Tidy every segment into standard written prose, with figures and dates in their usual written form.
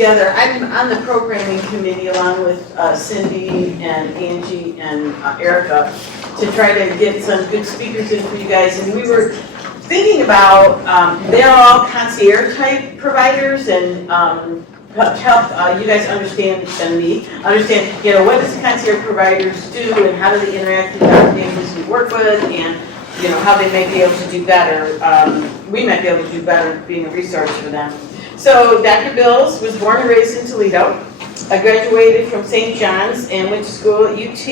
together, I'm on the programming committee along with Cindy and Angie and Erica to try to get some good speakers in for you guys. And we were thinking about, they're all concierge type providers and help you guys understand and me understand, what does concierge providers do and how do they interact with our patients we work with, and how they may be able to do better. We might be able to do better being a resource for them. So Dr. Bills was born and raised in Toledo. I graduated from St. John's and went to school at UT,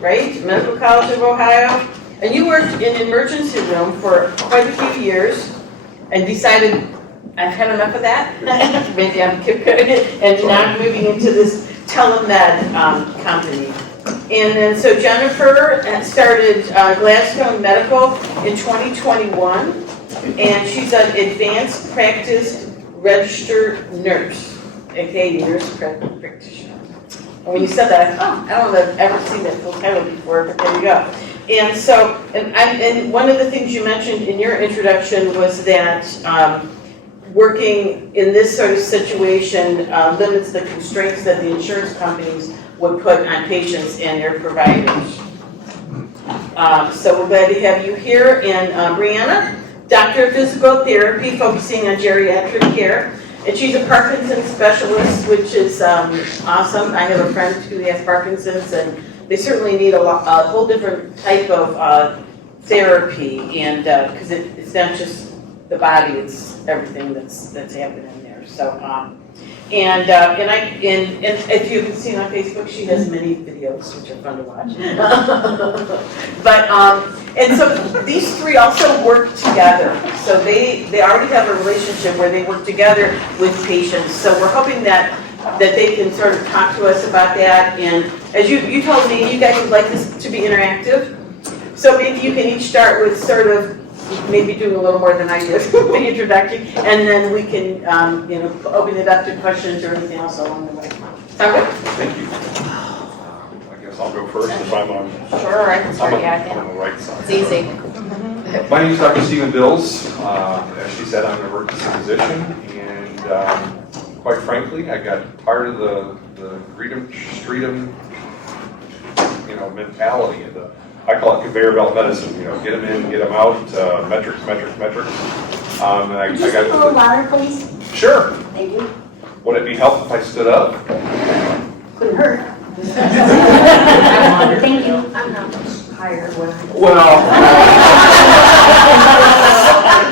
right? Medical College of Ohio. And you worked in an emergency room for quite a few years and decided, I've had enough of that. Maybe I'm keep going. And now I'm moving into this TeleMed company. And then so Jennifer started Gladstone Medical in 2021, and she's an advanced practice registered nurse, aka nurse practitioner. And when you said that, I thought, I don't know if I've ever seen that full title before, but there you go. And so, and one of the things you mentioned in your introduction was that working in this sort of situation limits the constraints that the insurance companies would put on patients and their providers. So we're glad to have you here. And Breanna, Doctor of Physical Therapy, focusing on geriatric care. And she's a Parkinson's specialist, which is awesome. I have a friend who has Parkinson's, and they certainly need a whole different type of therapy, and because it's not just the body, it's everything that's happening there. So, and if you can see on Facebook, she has many videos which are fun to watch. But and so these three also work together. So they already have a relationship where they work together with patients. So we're hoping that they can sort of talk to us about that. And as you told me, you guys would like this to be interactive. So maybe you can each start with sort of maybe doing a little more than I did, the introduction, and then we can open it up to questions or anything else along the way. Sound good? Thank you. I guess I'll go first if I'm on. Sure, I can start. I'm on the right side. It's easy. My name is Dr. Stephen Bills. As she said, I'm an emergency physician, and quite frankly, I got tired of the streetum, mentality of the. I call it conveyor belt medicine. Get them in, get them out, metrics. And I Could you speak a little louder, please? Sure. Thank you. Would it be helpful if I stood up? Couldn't hurt. Thank you. I'm not much higher when Well,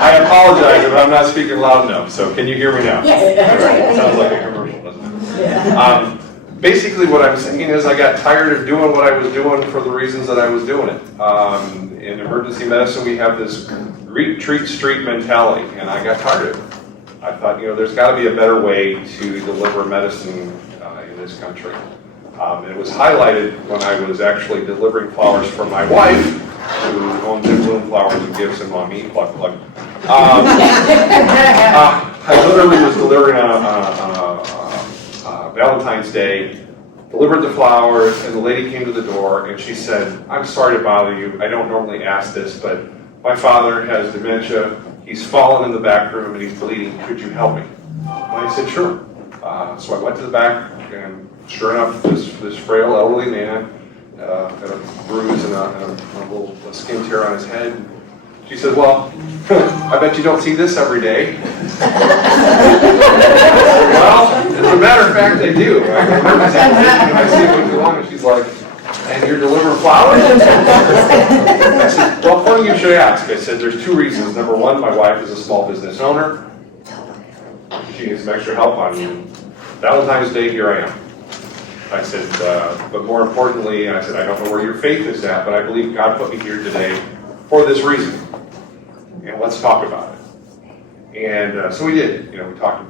I apologize if I'm not speaking loud enough. So can you hear me now? Yes, that's right. Sounds like a commercial, doesn't it? Yeah. Basically, what I'm saying is I got tired of doing what I was doing for the reasons that I was doing it. In emergency medicine, we have this treat street mentality, and I got tired of it. I thought, there's got to be a better way to deliver medicine in this country. It was highlighted when I was actually delivering flowers for my wife, who owns in Bloom Flowers and Gifts in Maumee, plug. I literally was delivering on Valentine's Day, delivered the flowers, and the lady came to the door and she said, "I'm sorry to bother you. I don't normally ask this, but my father has dementia. He's fallen in the back room and he's bleeding. Could you help me?" And I said, "Sure." So I went to the back, and sure enough, this frail elderly man had a bruise and a little skin tear on his head. She said, "Well, I bet you don't see this every day." Well, as a matter of fact, I do. I see it too long, and she's like, "And you're delivering flowers?" I said, "Well, funny you should ask." I said, "There's two reasons. Number one, my wife is a small business owner. She needs some extra help on Valentine's Day, here I am." I said, "But more importantly," I said, "I don't know where your faith is at, but I believe God put me here today for this reason. And let's talk about it." And so we did. We talked,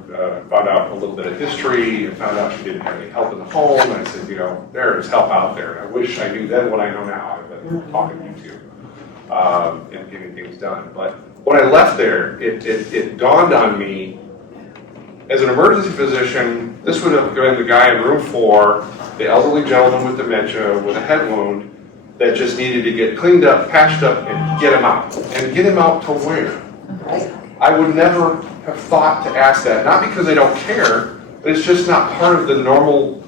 found out a little bit of history, and found out she didn't have any help in the home. And I said, there is help out there. And I wish I knew then what I know now. I've been talking to you two and getting things done. But when I left there, it dawned on me, as an emergency physician, this would have been the guy in room 4, the elderly gentleman with dementia with a head wound that just needed to get cleaned up, patched up, and get him out. And get him out to where? I would never have thought to ask that, not because I don't care, But it's just not part of the normal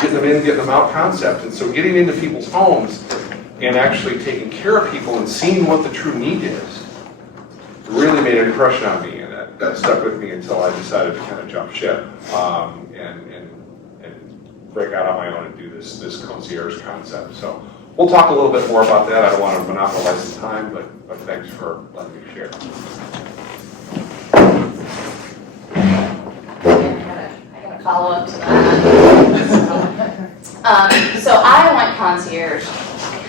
getting them in, getting them out concept. And so getting into people's homes and actually taking care of people and seeing what the true need is really made an impression on me, and that stuck with me until I decided to kind of jump ship and break out on my own and do this concierge concept. So we'll talk a little bit more about that. I don't want to monopolize the time, but thanks for letting me share. I gotta follow up to that. So I went concierge,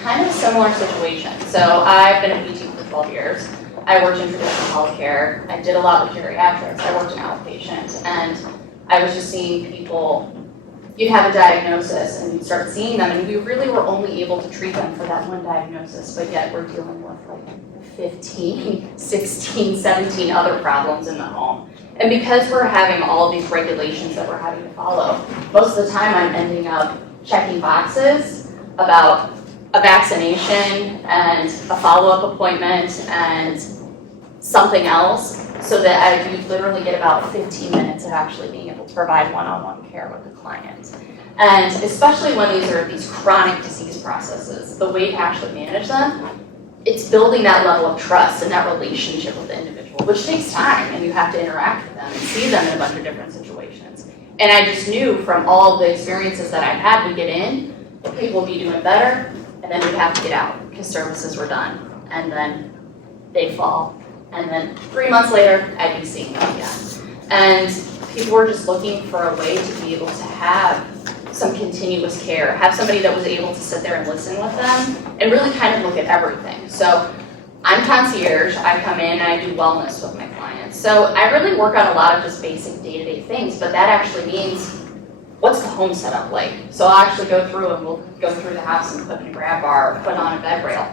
kind of a similar situation. So I've been a PT for 12 years. I worked in traditional healthcare. I did a lot with geriatrics. I worked in outpatient, and I was just seeing people. You'd have a diagnosis and you'd start seeing them, and we really were only able to treat them for that one diagnosis, but yet we're dealing with like 15, 16, 17 other problems in the home. And because we're having all of these regulations that we're having to follow, most of the time I'm ending up checking boxes about a vaccination and a follow-up appointment and something else, so that I do literally get about 15 minutes of actually being able to provide one-on-one care with the client. And especially when these chronic disease processes, the way to actually manage them, it's building that level of trust and that relationship with the individual, which takes time, and you have to interact with them and see them in a bunch of different situations. And I just knew from all the experiences that I've had, we get in, the people would be doing better, and then we'd have to get out because services were done, and then they fall. And then 3 months later, I'd be seeing them again. And people were just looking for a way to be able to have some continuous care, have somebody that was able to sit there and listen with them and really kind of look at everything. So I'm concierge, I come in and I do wellness with my clients. So I really work on a lot of just basic day-to-day things, but that actually means, what's the home setup like? So I'll actually go through and we'll go through the house and put in a grab bar, put on a bed rail.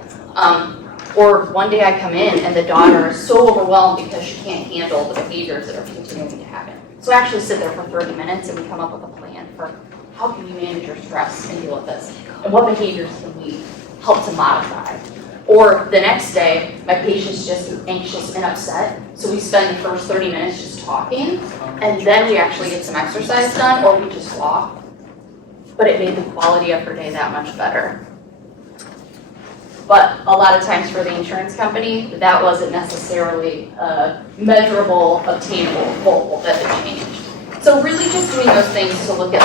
Or one day I come in and the daughter is so overwhelmed because she can't handle the behaviors that are continuing to happen. So I actually sit there for 30 minutes and we come up with a plan for how can you manage your stress and deal with this? And what behaviors can we help to modify? Or the next day, my patient's just anxious and upset, so we spend the first 30 minutes just talking, and then we actually get some exercise done, or we just walk. But it made the quality of her day that much better. But a lot of times for the insurance company, that wasn't necessarily a measurable, obtainable goal that had changed. So really just doing those things to look at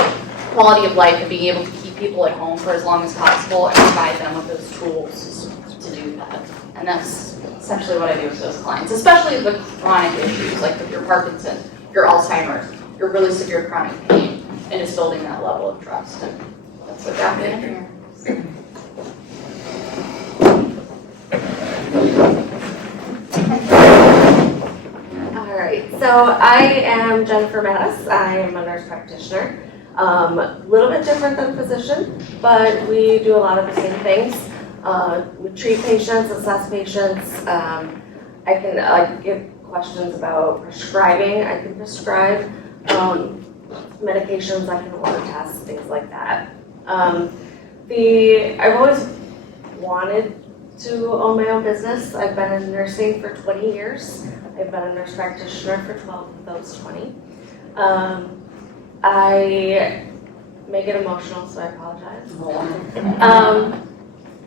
quality of life and being able to keep people at home for as long as possible and provide them with those tools to do that. And that's essentially what I do with those clients, especially the chronic issues, like with your Parkinson's, your Alzheimer's, your really severe chronic pain, and just building that level of trust. And that's what got me in here. All right, so I am Jennifer Madasz. I am a nurse practitioner. A little bit different than physician, but we do a lot of the same things. We treat patients, assess patients. I can get questions about prescribing. I can prescribe medications. I can order tests, things like that. I've always wanted to own my own business. I've been in nursing for 20 years. I've been a nurse practitioner for 12 of those 20. I may get emotional, so I apologize.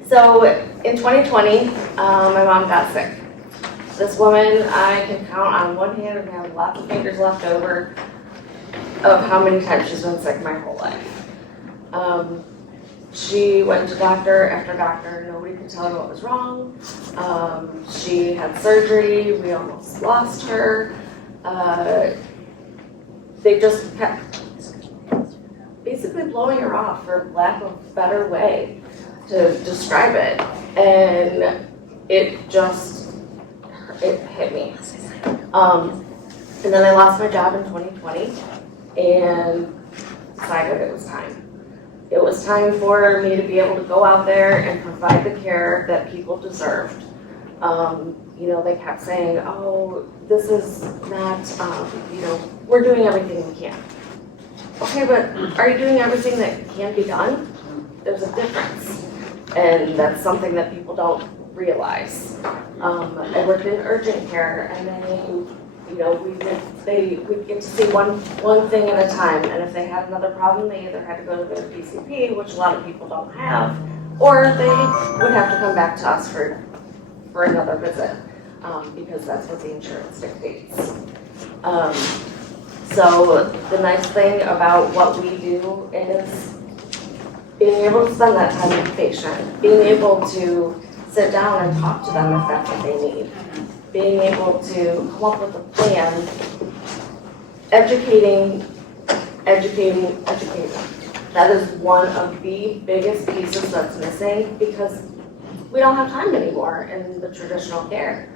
So in 2020, my mom got sick. This woman, I can count on one hand and have lots of fingers left over of how many times she's been sick my whole life. She went to doctor after doctor. Nobody could tell her what was wrong. She had surgery. We almost lost her. They just kept basically blowing her off, for lack of a better way to describe it. And it hit me. And then I lost my job in 2020 and decided it was time. It was time for me to be able to go out there and provide the care that people deserved. They kept saying, oh, this is not, we're doing everything we can. Okay, but are you doing everything that can be done? There's a difference. And that's something that people don't realize. I worked in urgent care, and you know, we get to see one thing at a time, and if they had another problem, they either had to go to their PCP, which a lot of people don't have, or they would have to come back to us for another visit, because that's what the insurance dictates. So the nice thing about what we do is being able to spend that time with the patient, being able to sit down and talk to them if that's what they need, being able to come up with a plan, educating. That is one of the biggest pieces that's missing because we don't have time anymore in the traditional care.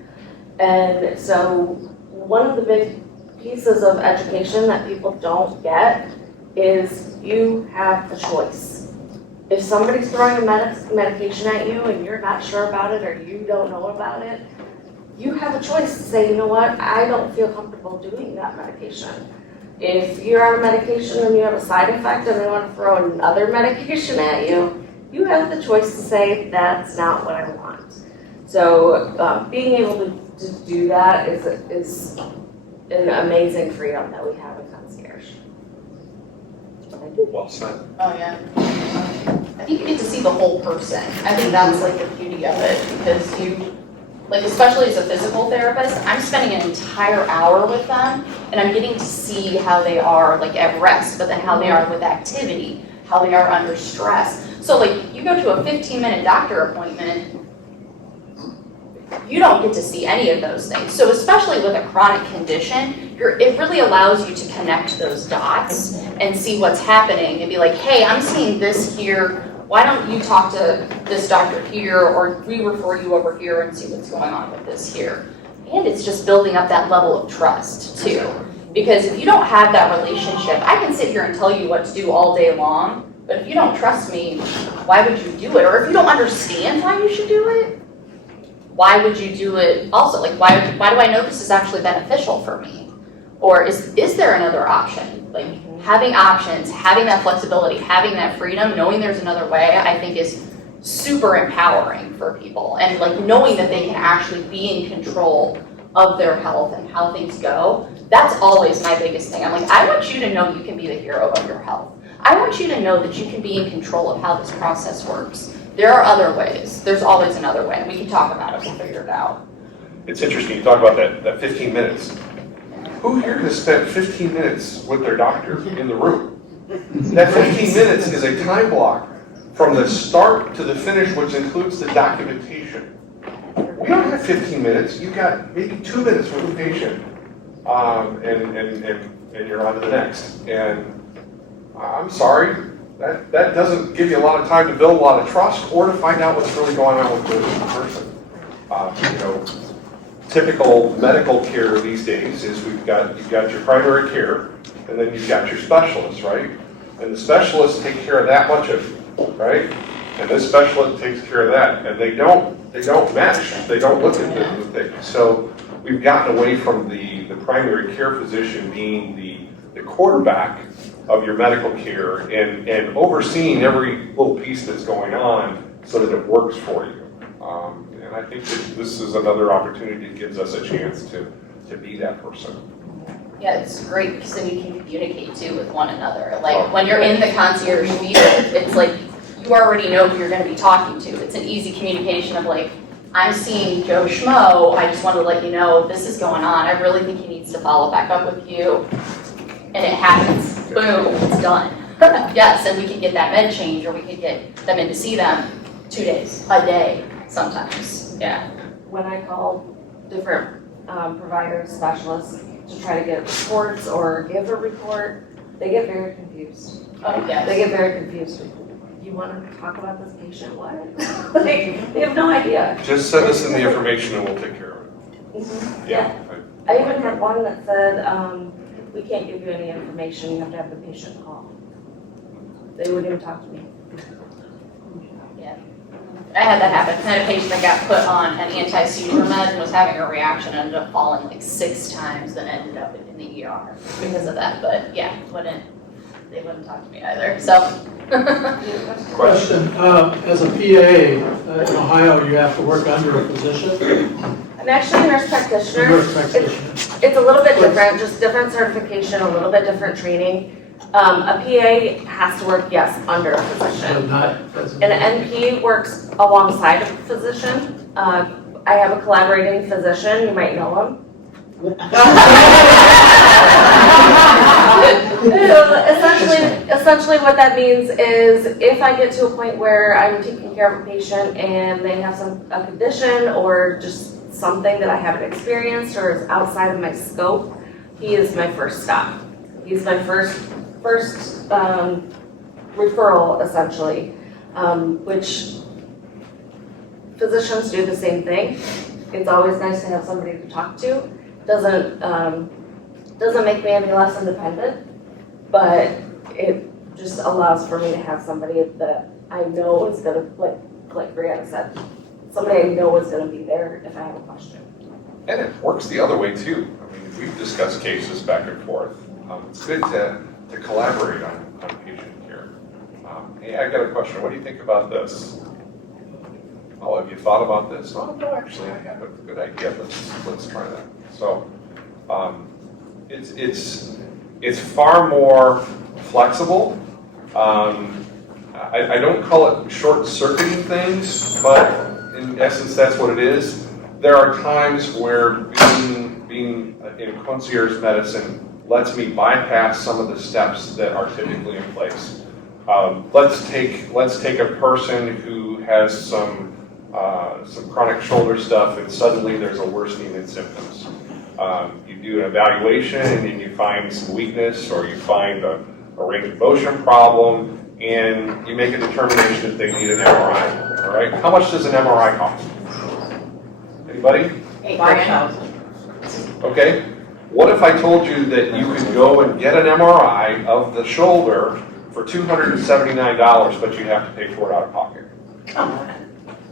And so one of the big pieces of education that people don't get is you have the choice. If somebody's throwing a medication at you and you're not sure about it or you don't know about it, you have a choice to say, you know what, I don't feel comfortable doing that medication. If you're on a medication and you have a side effect and they want to throw another medication at you, you have the choice to say, that's not what I want. So being able to do that is an amazing freedom that we have in Concierge. Well said. Oh, yeah. I think you get to see the whole person. I think that's like the beauty of it because you, like especially as a physical therapist, I'm spending an entire hour with them and I'm getting to see how they are like at rest, but then how they are with activity, how they are under stress. So like you go to a 15-minute doctor appointment, you don't get to see any of those things. So especially with a chronic condition, it really allows you to connect those dots and see what's happening and be like, hey, I'm seeing this here. Why don't you talk to this doctor here or we refer you over here and see what's going on with this here. And it's just building up that level of trust too. Because if you don't have that relationship, I can sit here and tell you what to do all day long, but if you don't trust me, why would you do it? Or if you don't understand why you should do it, why would you do it also? Like, why do I know this is actually beneficial for me? Or is there another option? Like, having options, having that flexibility, having that freedom, knowing there's another way, I think is super empowering for people. And like knowing that they can actually be in control of their health and how things go, that's always my biggest thing. I'm like, I want you to know you can be the hero of your health. I want you to know that you can be in control of how this process works. There are other ways. There's always another way. We can talk about it. We'll figure it out. It's interesting, you talk about that 15 minutes. Who here has spent 15 minutes with their doctor in the room? That 15 minutes is a time block from the start to the finish, which includes the documentation. We don't have 15 minutes. You got maybe 2 minutes with the patient, and you're on to the next. And I'm sorry, that doesn't give you a lot of time to build a lot of trust or to find out what's really going on with the person. You know, typical medical care these days is you've got your primary care, and then you've got your specialists, right? And the specialists take care of that much of you, right? And this specialist takes care of that, and they don't match. They don't look at the things. So we've gotten away from the primary care physician being the quarterback of your medical care and overseeing every little piece that's going on so that it works for you. And I think that this is another opportunity that gives us a chance to be that person. Yeah, it's great because then you can communicate too with one another. Like when you're in the concierge field, it's like you already know who you're going to be talking to. It's an easy communication of like, I'm seeing Joe Schmo. I just want to let you know this is going on. I really think he needs to follow back up with you. And it happens. Boom, it's done. Yes, and we can get that med change or we could get them in to see them 2 days, a day sometimes. Yeah. When I call different providers, specialists to try to get reports or give a report, they get very confused. Oh, yes. They get very confused. You want to talk about this patient? What? They have no idea. Just send us in the information and we'll take care of it. Mm-hmm. Yeah. I even had one that said, we can't give you any information, you have to have the patient call. They wouldn't even talk to me. Yeah. I had that happen. I had a patient that got put on an anti-seizure med and was having a reaction and ended up falling like 6 times and ended up in the ER because of that. But yeah, they wouldn't talk to me either. So. Question, as a PA in Ohio, you have to work under a physician? I'm actually a nurse practitioner. A nurse practitioner. It's a little bit different, just different certification, a little bit different training. A PA has to work, yes, under a But physician. not as a. An NP works alongside a physician. I have a collaborating physician, you might know him. Essentially what that means is if I get to a point where I'm taking care of a patient and they have a condition or just something that I haven't experienced or is outside of my scope, he is my first stop. He's my first referral essentially, which physicians do the same thing. It's always nice to have somebody to talk to. Doesn't make me any less independent, but it just allows for me to have somebody that I know is gonna, like Breanna said, somebody I know is gonna be there if I have a question. And it works the other way too. I mean, we've discussed cases back and forth. It's good to collaborate on patient care. Hey, I got a question. What do you think about this? Oh, have you thought about this? Oh, no, actually, I have a good idea. Let's try that. So, it's far more flexible. I don't call it short-circuiting things, but in essence, that's what it is. There are times where being in concierge medicine lets me bypass some of the steps that are typically in place. Let's take a person who has some chronic shoulder stuff and suddenly there's a worsening in symptoms. You do an evaluation and then you find some weakness or you find a range of motion problem and you make a determination that they need an MRI, all right? How much does an MRI cost? Anybody? $5,000. Okay. What if I told you that you could go and get an MRI of the shoulder for $279, but you have to pay for it out of pocket? Come on.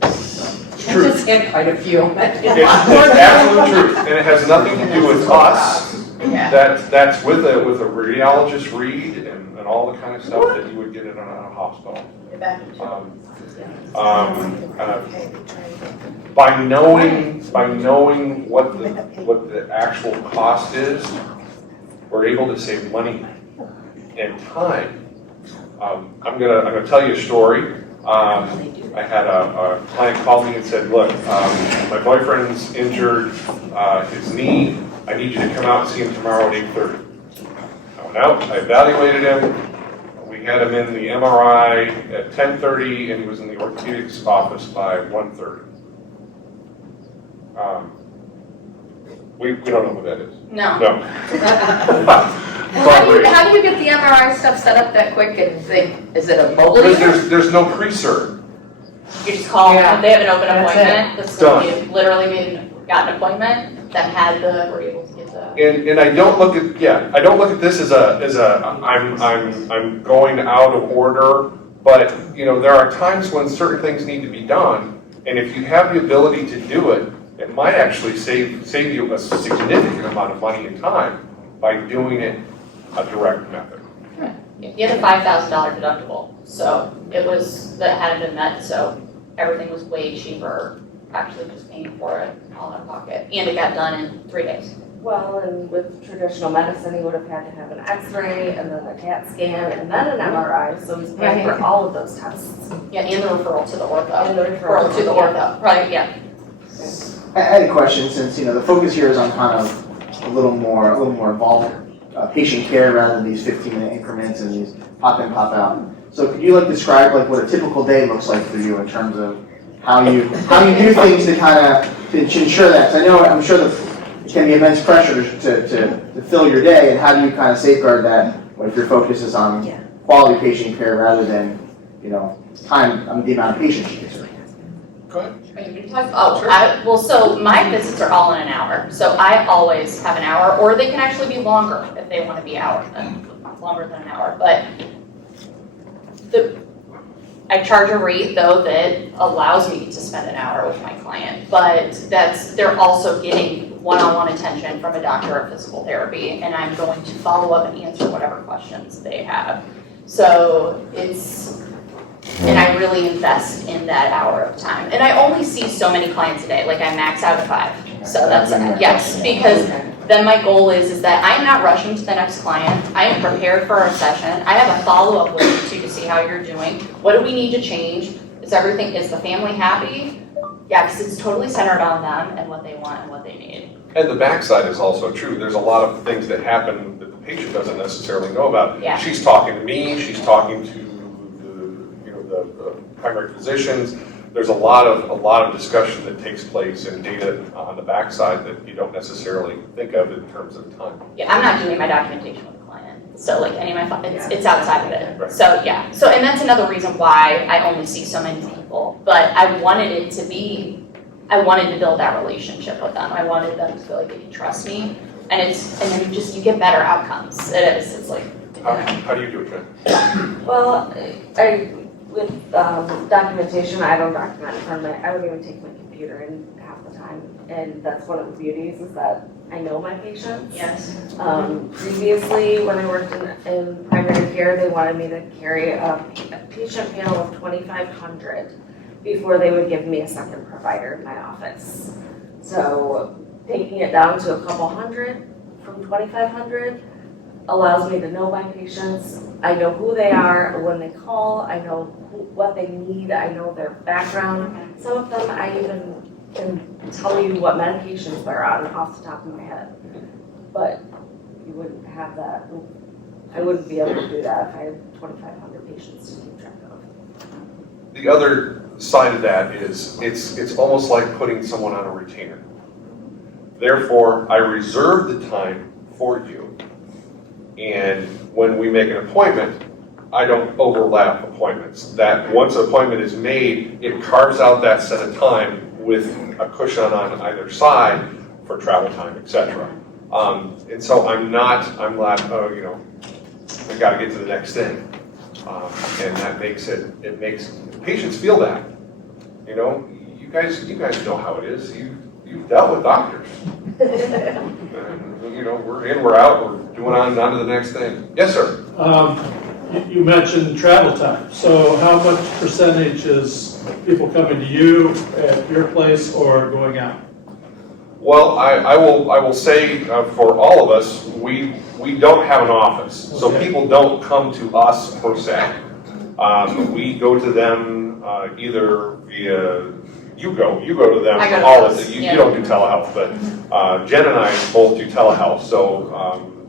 It's true. Just get quite a few. It's absolute truth, and it has nothing to do with us. Yeah. That's with a radiologist read and all the kind of stuff that you would get in a hospital. By knowing what the actual cost is, we're able to save money and time. I'm gonna tell you a story. I had a client call me and said, look, my boyfriend's injured his knee. I need you to come out and see him tomorrow at 8:30. I went out, I evaluated him. We had him in the MRI at 10:30 and he was in the orthopedics office by 1:30. We don't know who that is. No. No. How do you get the MRI stuff set up that quick and think, is it a mobile Because unit? there's no pre-cert. You just call them, if they have an open That's appointment, this is Done. when you literally got an appointment that had were able to get the. And I don't look at this as I'm going out of order, but there are times when certain things need to be done, and if you have the ability to do it, it might actually save you a significant amount of money and time by doing it a direct method. You had a $5,000 deductible, so that hadn't been met, so everything was way cheaper, actually just paying for it all out of pocket, and it got done in 3 days. Well, and with traditional medicine, he would have had to have an x-ray and then a CAT scan and then an MRI, so he's paying for all of those tests. Yeah, and the referral to the ortho. And the referral to the ortho, right, yeah. I had a question since the focus here is on kind of a little more involved patient care rather than these 15-minute increments and these pop in, pop out. So could you describe what a typical day looks like for you in terms of how you do things to kind of to ensure that? Because I'm sure it can be immense pressure to fill your day, and how do you kind of safeguard that if your focus is on quality patient care rather than time the amount of patients you can serve? Go ahead. Are you gonna talk? Oh, so my visits are all in an hour. So I always have an hour, or they can actually be longer if they want to be longer than an hour. But I charge a rate though that allows me to spend an hour with my client. But they're also getting one-on-one attention from a doctor of physical therapy, and I'm going to follow up and answer whatever questions they have. So and I really invest in that hour of time. And I only see so many clients a day, I max out at 5. So that's, yes, because then my goal is that I am not rushing to the next client. I am prepared for our session. I have a follow-up with you to see how you're doing. What do we need to change? Is the family happy? Yeah, because it's totally centered on them and what they want and what they need. And the backside is also true. There's a lot of things that happen that the patient doesn't necessarily know about. Yeah. She's talking to me, she's talking to the primary physicians. There's a lot of discussion that takes place and data on the backside that you don't necessarily think of in terms of time. Yeah, I'm not doing my documentation with the client. So like any of my, it's outside of it. Right. So yeah, and that's another reason why I only see so many people. But I wanted to build that relationship with them. I wanted them to feel like they can trust me. And then you get better outcomes. It's like. How do you do it, Jen? Well, with documentation, I don't document I don't even take my computer in half the time. And that's one of the beauties is that I know my patients. Yes. Previously, when I worked in primary care, they wanted me to carry a patient panel of 2,500 before they would give me a second provider in my office. So taking it down to a couple hundred from 2,500 allows me to know my patients. I know who they are when they call. I know what they need. I know their background. Some of them I even can tell you what medications they're on off the top of my head. But you wouldn't have that. I wouldn't be able to do that if I had 2,500 patients to keep track of. The other side of that is it's almost like putting someone on a retainer. Therefore, I reserve the time for you. And when we make an appointment, I don't overlap appointments. That once an appointment is made, it carves out that set of time with a cushion on either side for travel time, etc. And so I'm not, I gotta get to the next thing. And that makes patients feel that. You guys know how it is. You've dealt with doctors. And, we're in, we're out, we're doing on to the next thing. Yes, sir. You mentioned travel time. So how much percentage is people coming to you at your place or going out? Well, I will say for all of us, we don't have an office, so Okay. people don't come to us per se. We go to them either via you go to them. I go to all those, of it. yeah. You don't do telehealth, but Jen and I both do telehealth, so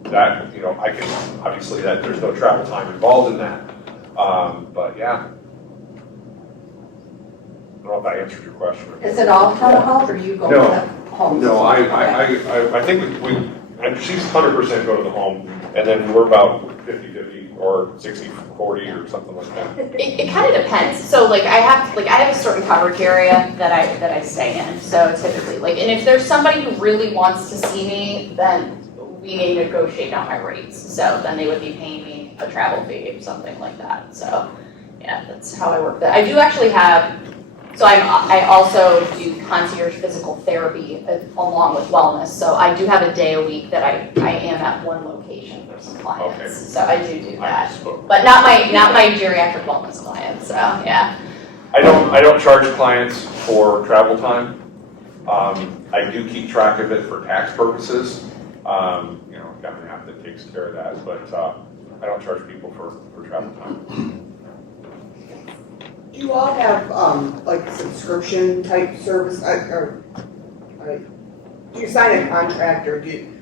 that I can obviously that there's no travel time involved in that. But yeah. I don't know if I answered your question. Is it all telehealth or you go to the home? No, I think and she's 100% go to the home, and then we're about 50-50 or 60-40 or something like that. It kind of depends. So I have a certain coverage area that I stay in. So typically and if there's somebody who really wants to see me, then we may negotiate on my rates. So then they would be paying me a travel fee or something like that. So yeah, that's how I work that. I do actually have. So I also do concierge physical therapy along with wellness. So I do have a day a week that I am at one location for some clients. Okay. So I do that, I spoke. but not my geriatric wellness clients. So yeah. I don't charge clients for travel time. I do keep track of it for tax purposes. Got an app that takes care of that, but I don't charge people for travel time. Do you all have subscription type service, or do you sign a contract, or do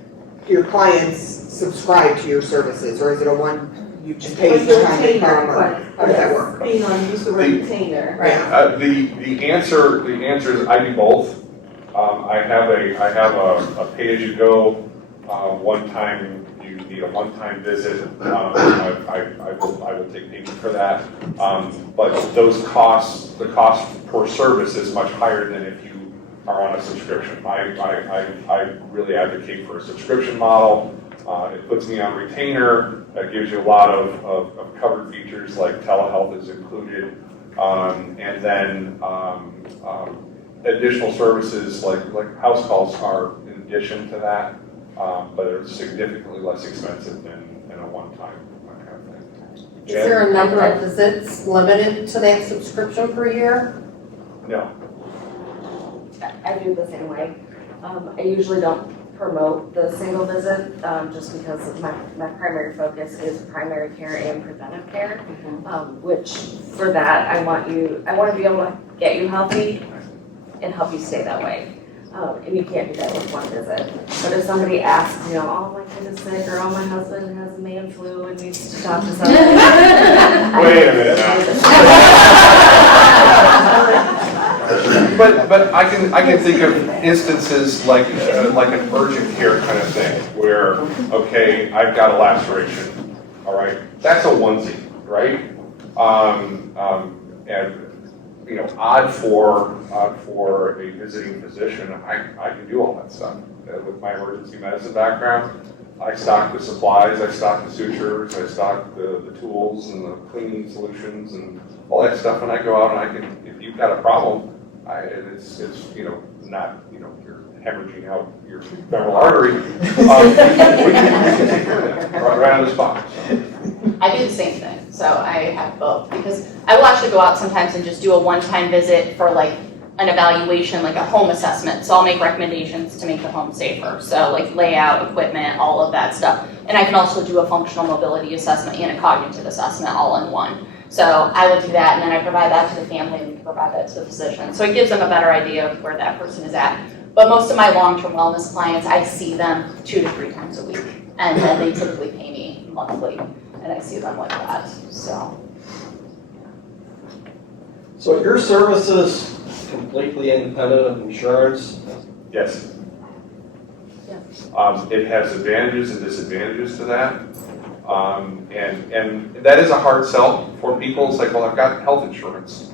your clients subscribe to your services, or is it a one you just pay each time they come, or how does that work? Being on use the word retainer. Right. The answer is I do both. I have a pay-as-you-go. One time you need a one-time visit. I will take payment for that. But the cost per service is much higher than if you are on a subscription. I really advocate for a subscription model. It puts me on retainer. That gives you a lot of covered features like telehealth is included, and then additional services like house calls are in addition to that, but they're significantly less expensive than a one-time kind of thing. Is there a number of visits limited to that subscription per year? No. I do the same way. I usually don't promote the single visit, just because of my primary focus is primary care and preventive care. Which for that, I want to be able to get you healthy and help you stay that way. And you can't do that with one visit. But if somebody asks, oh, my kid is sick, or oh, my husband has man flu and needs to talk to somebody. Wait a minute now. But I can think of instances like an urgent care kind of thing where, okay, I've got a laceration, all right, that's a onesie, right? And odd for a visiting physician, I can do all that stuff. With my emergency medicine background, I stock the supplies, I stock the sutures, I stock the tools and the cleaning solutions and all that stuff, and I go out and I can, if you've got a problem, it's not, you're hemorrhaging out your femoral artery, we can take care of that right on the spot. So. I do the same thing, so I have both, because I will actually go out sometimes and just do a one-time visit for like an evaluation, like a home assessment. So I'll make recommendations to make the home safer. So like layout, equipment, all of that stuff. And I can also do a functional mobility assessment and a cognitive assessment all in one. So I will do that, and then I provide that to the family and provide that to the physician. So it gives them a better idea of where that person is at. But most of my long-term wellness clients, I see them 2 to 3 times a week, and then they typically pay me monthly, and I see them like that. So your service is completely independent of insurance? Yes. Yeah. It has advantages and disadvantages to that. And that is a hard sell for people. It's like, well, I've got health insurance.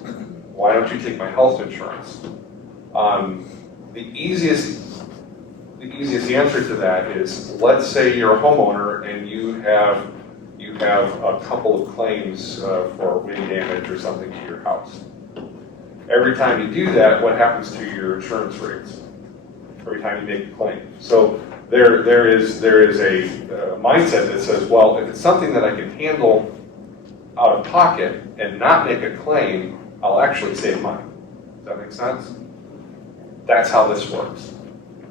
Why don't you take my health insurance? The easiest answer to that is, let's say you're a homeowner and you have a couple of claims for wind damage or something to your house. Every time you do that, what happens to your insurance rates? Every time you make a claim. So there is a mindset that says, well, if it's something that I can handle out of pocket and not make a claim, I'll actually save money. Does that make sense? That's how this works.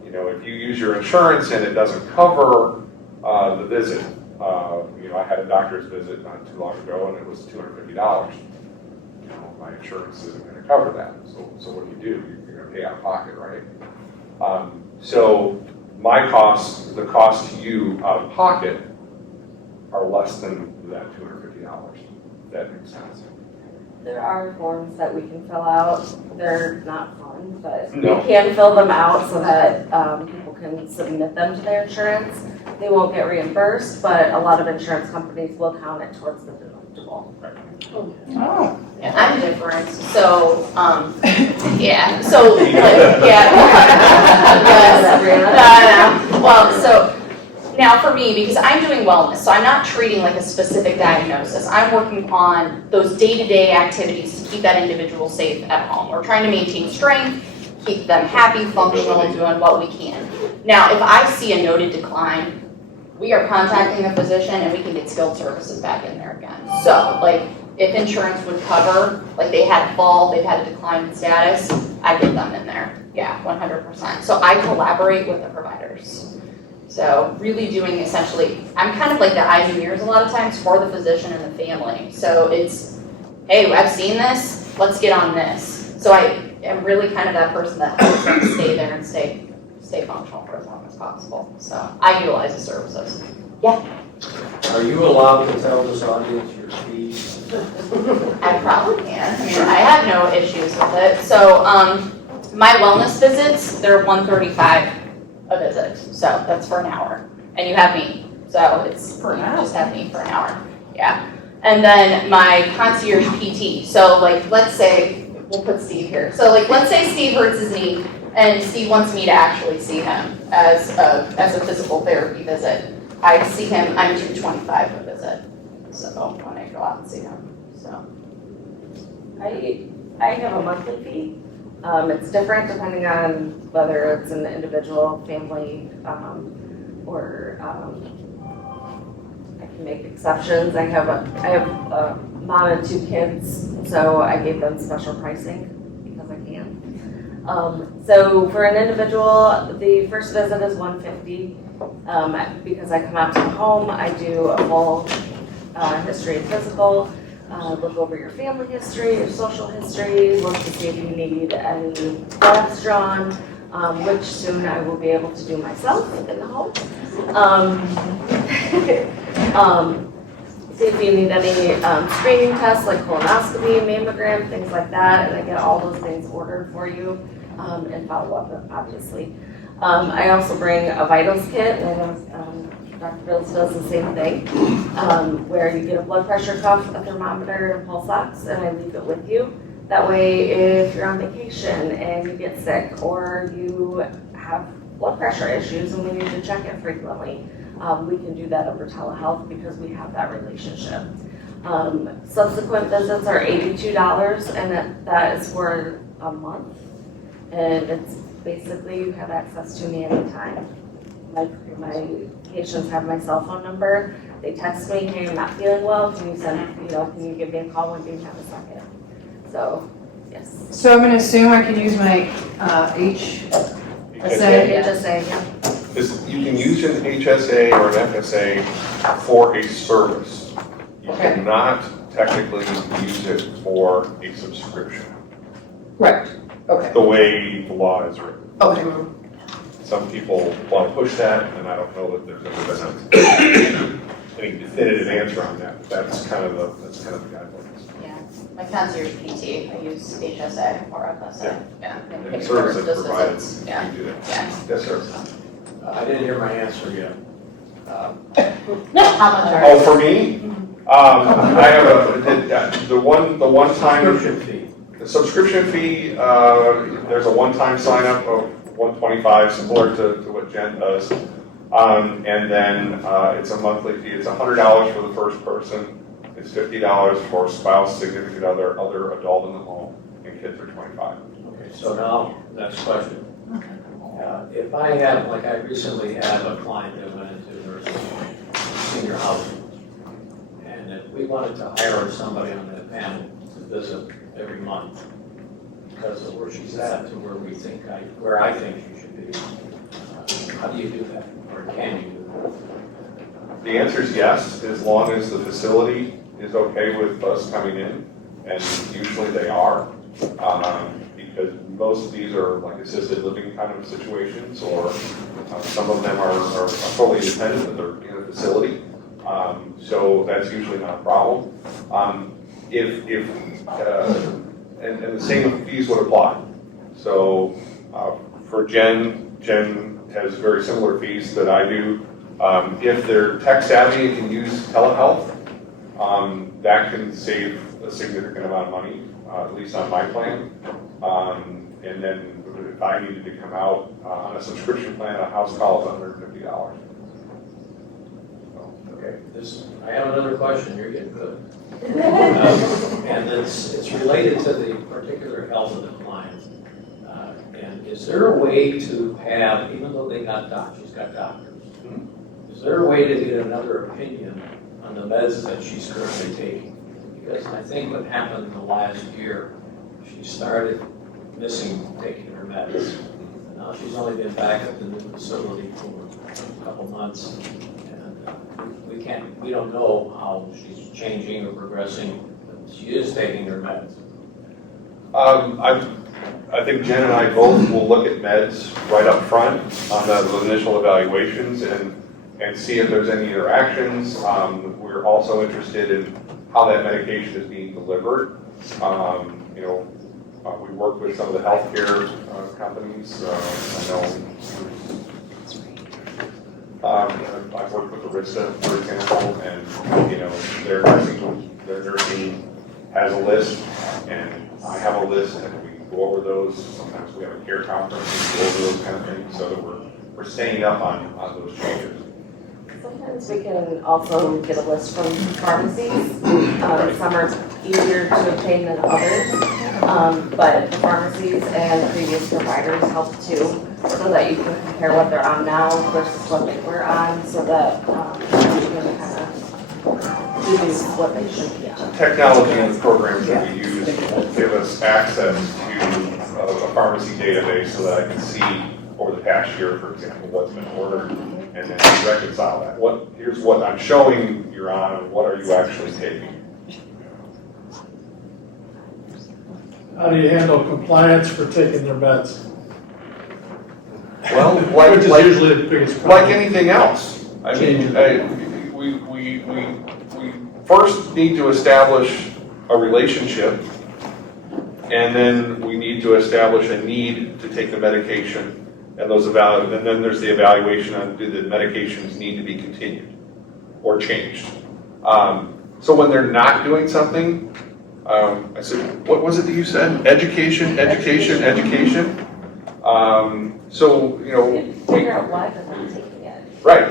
If you use your insurance and it doesn't cover the visit, I had a doctor's visit not too long ago and it was $250. My insurance isn't going to cover that. So what do? You're going to pay out of pocket, right? So my costs, the cost to you out of pocket, are less than that $250. That makes sense. There are forms that we can fill out. They're not fun, but No. we can fill them out so that people can submit them to their insurance. They won't get reimbursed, but a lot of insurance companies will count it towards the deductible. yeah, I'm different. So yeah. So like, yeah. Yes. Well, so now for me, because I'm doing wellness, so I'm not treating like a specific diagnosis. I'm working on those day-to-day activities to keep that individual safe at home. We're trying to maintain strength, keep them happy, functional, and doing what we can. Now, if I see a noted decline, we are contacting the physician and we can get skilled services back in there again. So, like, if insurance would cover, like they had a fall, they've had a decline in status, I get them in there. Yeah, 100%. So I collaborate with the providers. So really doing essentially, I'm kind of like the eyes and ears a lot of times for the physician and the family. So it's, hey, I've seen this, let's get on this. So I am really kind of that person that helps them stay there and stay functional for as long as possible. So I utilize the services. Yeah. Are you allowed to tell this audience your fees? I probably can. I mean, I have no issues with it. So my wellness visits, they're $135 a visit. So that's for an hour. And you have me. So it's, you just have me for an hour. Yeah. And then my concierge PT. So like, let's say, we'll put Steve here. So like, let's say Steve hurts his knee and Steve wants me to actually see him as a physical therapy visit. I see him, I'm $225 a visit. So when I go out and see him, so. I have a monthly fee. It's different depending on whether it's an individual, family, or I can make exceptions. I have a mom and 2 kids, so I gave them special pricing because I can. So for an individual, the first visit is $150. Because I come out to the home, I do a full history and physical, look over your family history, your social history, look to see if you need any labs drawn, which soon I will be able to do myself in the home. See if you need any screening tests like colonoscopy, mammogram, things like that, and I get all those things ordered for you and follow up, obviously. I also bring a vitals kit, and I know Dr. Bills does the same thing, where you get a blood pressure cuff, a thermometer, and a pulse ox, and I leave it with you. That way, if you're on vacation and you get sick or you have blood pressure issues and we need to check it frequently, we can do that over telehealth because we have that relationship. Subsequent visits are $82, and that is for a month. And it's basically you have access to me anytime. My patients have my cell phone number. They text me, hey, I'm not feeling well. Can you give me a call when you have a second? So, yes. So I'm gonna assume I can use my HSA? HSA, yeah. You can use an HSA or an FSA for a service. You Okay. cannot technically use it for a subscription, Right, okay, the way the law is written. okay. Some people want to push that, and I don't know that there's ever been any definitive answer on that. That's kind of the guidelines. Yeah, my concierge PT, I use HSA or FSA, yeah. And services Just provided, visits, yeah, you do that. yeah. Yes, sir. I didn't hear my answer yet. How much are? Oh, for me? I have the one time. Subscription fee. The subscription fee, there's a one-time sign up of $125, similar to what Jen does. And then it's a monthly fee. It's $100 for the first person. It's $50 for spouse, significant other adult in the home, and kids are $25. Okay, so now, next question. If I have, like I recently had a client that went into nursing senior housing, and if we wanted to hire somebody on that panel to visit every month, because of where she's at to where I think she should be, how do you do that, or can you do that? The answer is yes, as long as the facility is okay with us coming in, and usually they are. Because most of these are like assisted living kind of situations, or some of them are fully independent, but they're in a facility. So that's usually not a problem. And the same fees would apply. So for Jen has very similar fees that I do. If they're tech savvy and can use telehealth, that can save a significant amount of money, at least on my plan. And then if I needed to come out on a subscription plan, a house call is $150. Okay, I have another question, you're getting good. And it's related to the particular health of the client. And is there a way to have, even though she's got doctors, is there a way to get another opinion on the meds that she's currently taking? Because I think what happened in the last year, she started missing taking her meds. And now she's only been back at the new facility for a couple months. And we don't know how she's changing or progressing, but she is taking her meds. I think Jen and I both will look at meds right up front on the initial evaluations and see if there's any interactions. We're also interested in how that medication is being delivered. We work with some of the healthcare companies. I've worked with Arista, for example, and their nursing has a list, and I have a list, and we go over those. Sometimes we have a care conference, we go over those kind of things, so that we're staying up on those changes. Sometimes we can also get a list from pharmacies. Some are easier to obtain than others, but pharmacies and previous providers help too, so that you can compare what they're on now versus what they were on, so that you can kind of deduce what they should be on. Technology and the programs that we use will give us access to a pharmacy database so that I can see over the past year, for example, what's been ordered, and then reconcile that. Here's what I'm showing you're on, and what are you actually taking? How do you handle compliance for taking their meds? Well, Which is usually the biggest problem. like anything else. I mean, we first need to establish a relationship, and then we need to establish a need to take the medication, and and then there's the evaluation on do the medications need to be continued or changed. So when they're not doing something, I said, what was it that you said? Education, education, education. So, you know, Figure out why they're not taking it. right.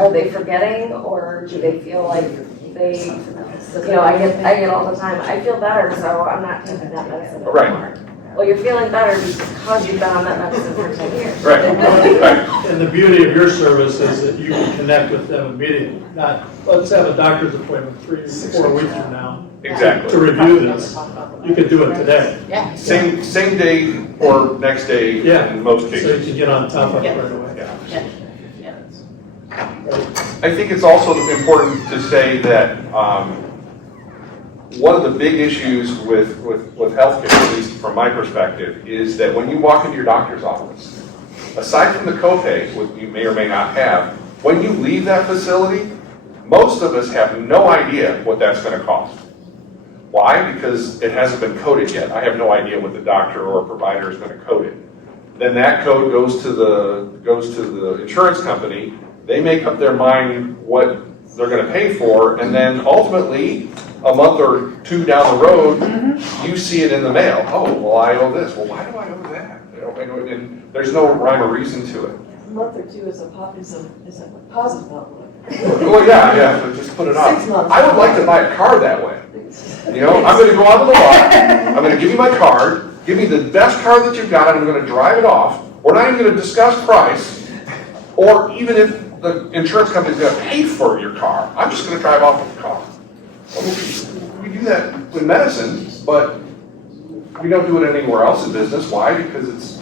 Are they forgetting, or do they feel like they, you know, I get all the time, I feel better, so I'm not taking that medicine anymore. Right. Well, you're feeling better because you've been on that medicine for 10 years. Right. And the beauty of your service is that you can connect with them immediately. Not, let's have a doctor's appointment 3 or 4 weeks from now Exactly. to review this. You could do it today. Yeah. Same day or next day Yeah. in most So you cases. can get on top of it right away. Yeah. I think it's also important to say that one of the big issues with healthcare, at least from my perspective, is that when you walk into your doctor's office, aside from the copay, which you may or may not have, when you leave that facility, most of us have no idea what that's going to cost. Why? Because it hasn't been coded yet. I have no idea what the doctor or provider is going to code it. Then that code goes to the insurance company. They make up their mind what they're going to pay for, and then ultimately, a month or 2 down the road, you see it in the mail. Oh, well, I owe this. Well, why do I owe that? You know, and there's no rhyme or reason to it. A month or 2 is a positive outlook. Well, yeah, so just put it on. 6 months. I would like to buy a car that way. You know, I'm going to go out to the lot, I'm going to give you my card, give me the best car that you've got, and I'm going to drive it off. We're not even going to discuss price, or even if the insurance company's going to pay for your car. I'm just going to drive off with the car. We do that with medicine, but we don't do it anywhere else in business. Why? Because it's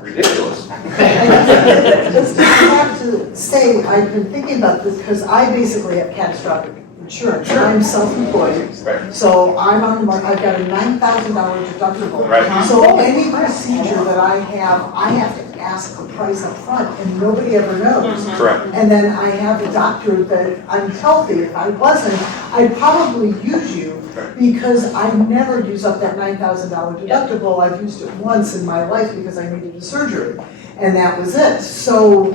ridiculous. Just I have to say, I've been thinking about this because I basically have catastrophic insurance. I'm self-employed, Right. so I've got a $9,000 deductible. Right. So any procedure that I have to ask the price up front, and nobody ever knows. Correct. And then I have a doctor that I'm healthy. If I wasn't, I'd probably use you because I never use up that $9,000 deductible. I've used it once in my life because I needed a surgery, and that was it. So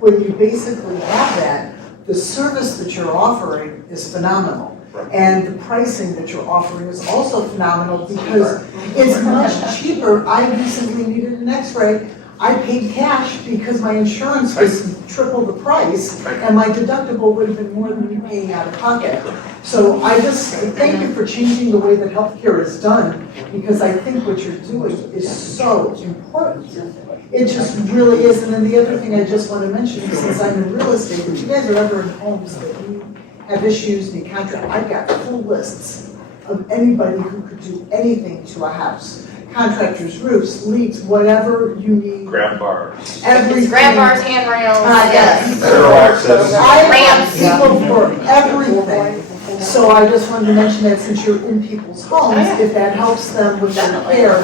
when you basically have that, the service that you're offering is phenomenal. And the pricing that you're offering is also phenomenal because it's much cheaper. I recently needed an x-ray. I paid cash because my insurance was triple the price, and my deductible would have been more than me paying out of pocket. So I just thank you for changing the way that healthcare is done, because I think what you're doing is so important. It just really is. And then the other thing I just want to mention, since I'm in real estate, if you guys are ever in homes that you have issues in the contract, I've got full lists of anybody who could do anything to a house. Contractors, roofs, leaks, whatever you need. Grab bars. Everything. Grab bars, handrails, yes. Zero access. I have people for everything. So I just wanted to mention that since you're in people's homes, if that helps them with their care,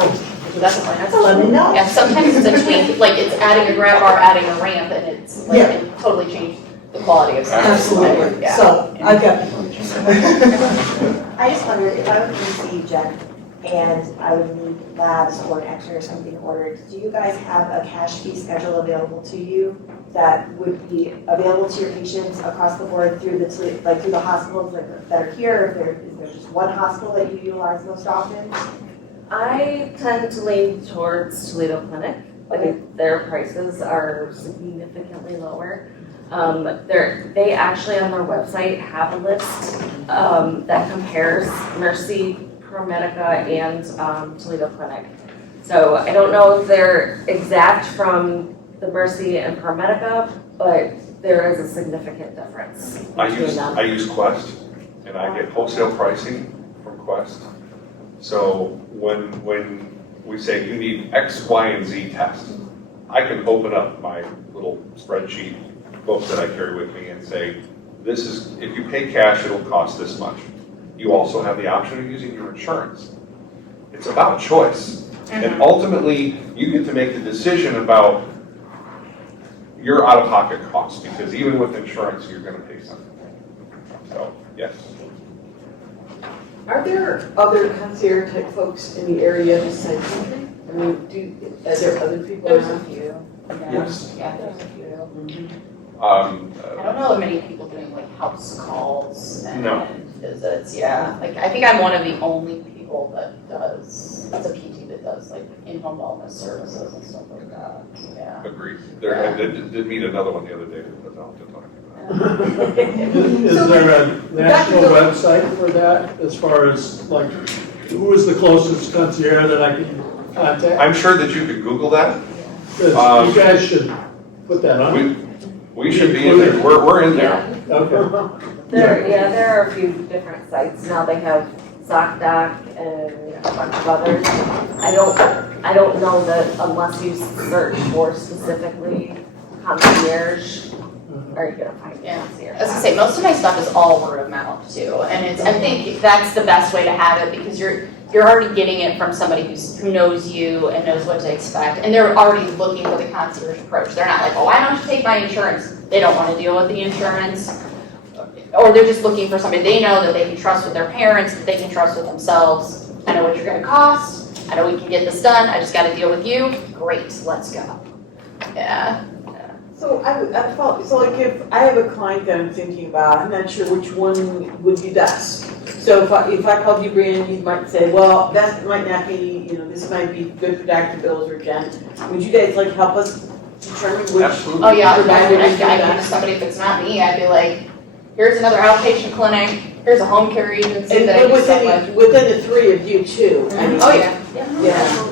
let me know. Yeah, sometimes it's a tweak, like it's adding a grab bar, adding a ramp, and it's like, Yeah. it totally changed the quality of service. Absolutely. Yeah. So I've got. I just wondered if I would receive Jen and I would need labs or an x-ray or something ordered, do you guys have a cash fee schedule available to you that would be available to your patients across the board through the hospitals that are here? Is there just one hospital that you utilize most often? I tend to lean towards Toledo Clinic. I think their prices are significantly lower. They actually on their website have a list that compares Mercy, ProMedica, and Toledo Clinic. So I don't know if they're exact from the Mercy and ProMedica, but there is a significant difference between them. I use Quest, and I get wholesale pricing from Quest. So when we say you need X, Y, and Z tests. I can open up my little spreadsheet book that I carry with me and say, this is, if you pay cash, it'll cost this much. You also have the option of using your insurance. It's about choice. And ultimately, you get to make the decision about your out-of-pocket costs, because even with insurance, you're gonna pay something. So, yes. Are there other concierge type folks in the area besides country? I mean, are there other people There's a around? few. Yes. Yeah, there's a few. I Uh, don't know of many people doing like house calls and No. visits, yeah. Like, I think I'm one of the only people that does, that's a PT that does like in-home wellness services and stuff like that, yeah. Agreed. I did meet another one the other day, but I'll have to talk about it. Is there a national website for that, as far as, like, who is the closest concierge that I can contact? I'm sure that you could Google that. 'Cause you guys should put that on. We should be in there. We're in there. Okay. There are a few different sites now. They have ZocDoc and a bunch of others. I don't know that unless you search for specifically concierge, are you gonna find Yeah. concierge? As I say, most of my stuff is all word of mouth too, and I think that's the best way to have it, because you're already getting it from somebody who knows you and knows what to expect, and they're already looking for the concierge approach. They're not like, well, why don't you take my insurance? They don't want to deal with the insurance, or they're just looking for somebody they know that they can trust with their parents, that they can trust with themselves. I know what you're going to cost. I know we can get this done. I just got to deal with you. Great, let's go. Yeah. So I follow, so like if I have a client that I'm thinking about, I'm not sure which one would be best. So if I called you, Breanna, you might say, well, that might not be, this might be good for Dr. Bills or Jen. Would you guys like help us determine which? Absolutely. Oh yeah, provider is the I'd best? use somebody if it's not me. I'd be like, here's another outpatient clinic. Here's a home care agency And that I do stuff with. within the three of you too. I mean, Oh yeah. Yeah,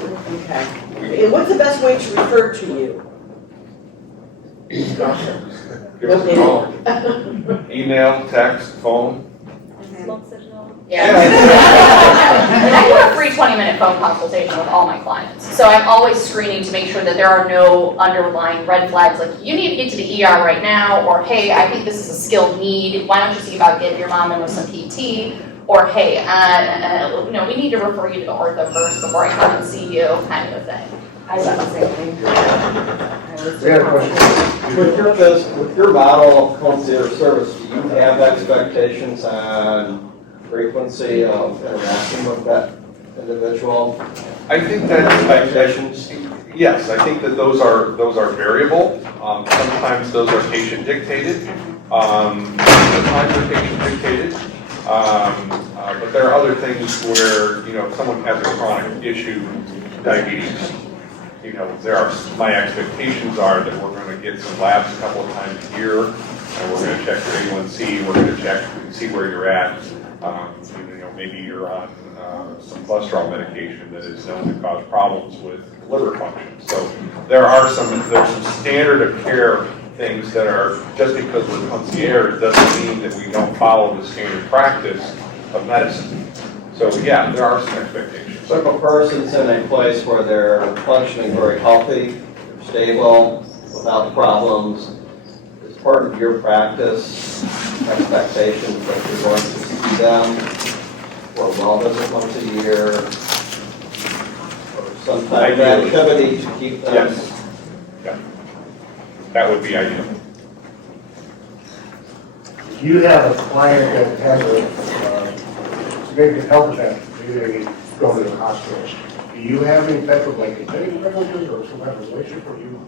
okay. And what's the best way to refer to you? Give us a call. Email, text, phone. Smoke signal? Yeah. And I do a free 20-minute phone consultation with all my clients. So I'm always screening to make sure that there are no underlying red flags, like you need to get to the ER right now, or hey, I think this is a skilled need. Why don't you see about getting your mom in with some PT? Or hey, we need to refer you to the ortho first before I come and see you, kind of a thing. I do the same thing. We have a question. With your model of concierge service, do you have expectations on frequency of interaction with that individual? I think that expectations, yes, I think that those are variable. Sometimes those are patient dictated. Sometimes they're patient dictated. But there are other things where, if someone has a chronic issue, diabetes, my expectations are that we're going to get some labs a couple of times a year, and we're going to check your A1C, we're going to check and see where you're at. Maybe you're on some cholesterol medication that is known to cause problems with liver function. So there's some standard of care things that are, just because we're concierge doesn't mean that we don't follow the standard practice of medicine. So yeah, there are some expectations. So if a person's in a place where they're functioning very healthy, stable, without problems, is part of your practice expectations that you're going to see them for a well visit once a year, or some type of activity to keep them? Yes. Yeah. That would be ideal. You have a client that has a significant health event, maybe they go to the hospital. Do you have any type of attending privileges or some type of relationship where you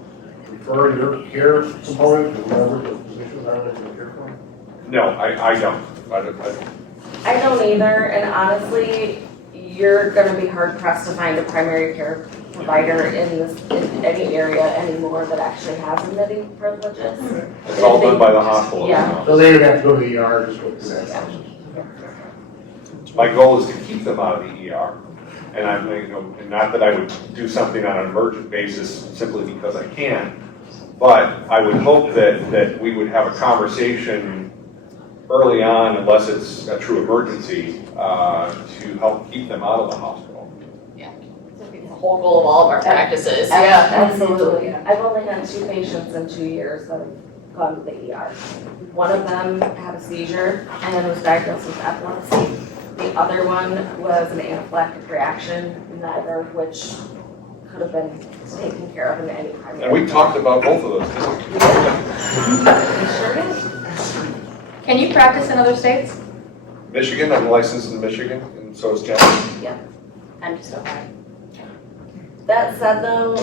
refer your care component to whoever the physicians are that you care for? No, I don't. I don't either, and honestly, you're gonna be hard pressed to find a primary care provider in any area anymore that actually has admitting privileges. It's all done by the hospital. Yeah. So they would have to go to the ER just go through that process. My goal is to keep them out of the ER. And and not that I would do something on an emergent basis simply because I can, but I would hope that we would have a conversation early on, unless it's a true emergency, to help keep them out of the hospital. Yeah. whole goal of all of our practices, yeah. Absolutely. I've only had 2 patients in 2 years that have gone to the ER. One of them had a seizure and was diagnosed with epilepsy. The other one was an anaphylactic reaction, neither of which could have been taken care of in any primary. And we talked about both of those, didn't we? Sure did. Can you practice in other states? Michigan, I'm licensed in Michigan, and so is Jen. I'm just okay. That said though,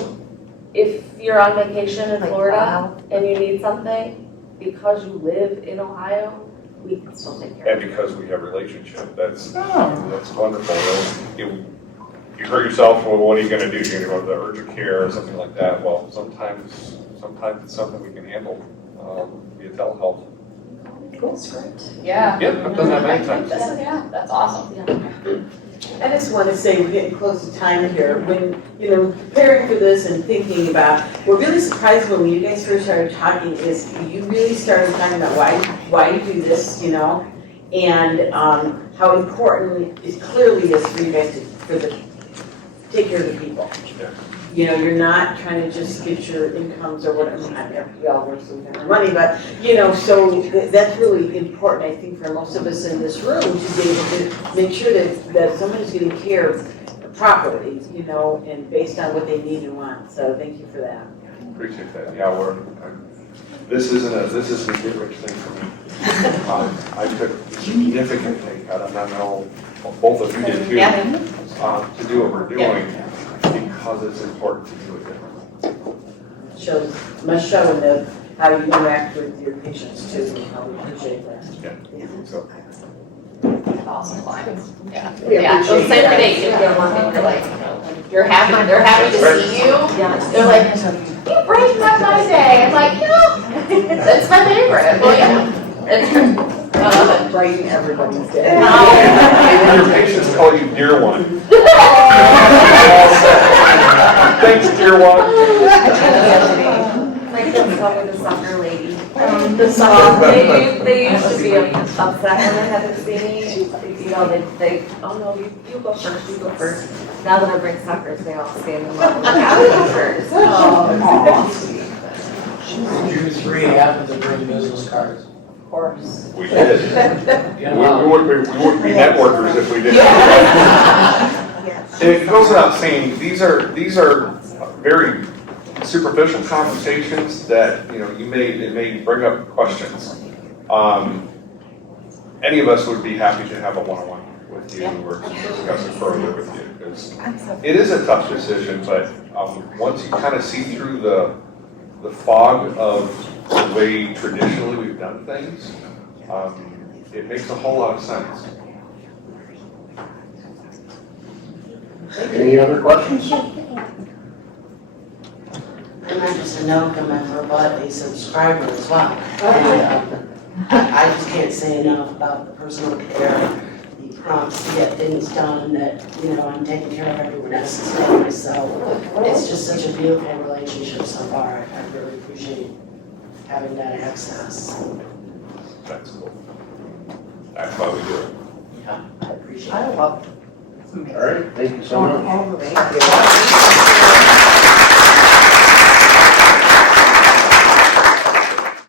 if you're on vacation in Florida and you need something, because you live in Ohio, we can still take care of And it. because we have a relationship, that's wonderful. You hurt yourself, well, what are you gonna do? You're gonna go to the urgent care or something like that? Well, sometimes it's something we can handle via telehealth. That's great. Yeah. Yep, I've done that many times. That's awesome. I just want to say, we're getting close to time here, when, preparing for this and thinking about, we're really surprised when you guys first started talking, is you really started talking about why you do this, and how important it clearly is for you guys to take care of the people. You're not trying to just get your incomes or whatever, not we all work some kind of money, but, so that's really important, I think, for most of us in this room, to be able to make sure that someone's getting care properly, and based on what they need and want. So thank you for that. Appreciate that. Yeah, this isn't a get-rich thing for me. I took a significant pay cut, and I know both of you did too, to do what we're doing, because it's important to do it differently. Must show in how you interact with your patients too, and how we appreciate that. Yeah, so. Awesome clients. Yeah. We Yeah, appreciate they'll say that. they do. You're like, they're happy to see you. They're like, you brighten up my day. I'm like, that's my favorite. Well, yeah. It's true. I love it. Brighten everybody's day. Your patients call you Dear One. Thanks, Dear One. My kids call me the soccer lady. They used to be upset when they had to see me. They oh no, you go first. Now that I bring suckers, they all stand in line. I will go first. You 3 happen to bring business cards. Of course. We did. We wouldn't be networkers if we didn't. It goes without saying, these are very superficial conversations that, it may bring up questions. Any of us would be happy to have a one-on-one with you or to discuss it further with you, because it is a tough decision, but once you kind of see through the fog of the way traditionally we've done things, it makes a whole lot of sense. Any other questions? I'm not just a NOGA member, but a subscriber as well. And, I just can't say enough about the personal care, the prompts to get things done, that, I'm taking care of everyone necessarily. So it's just such a beautiful relationship so far. I really appreciate having that access. That's cool. That's why we do it. Yeah, I appreciate it. I love it. All right, thank you so much. Thank you.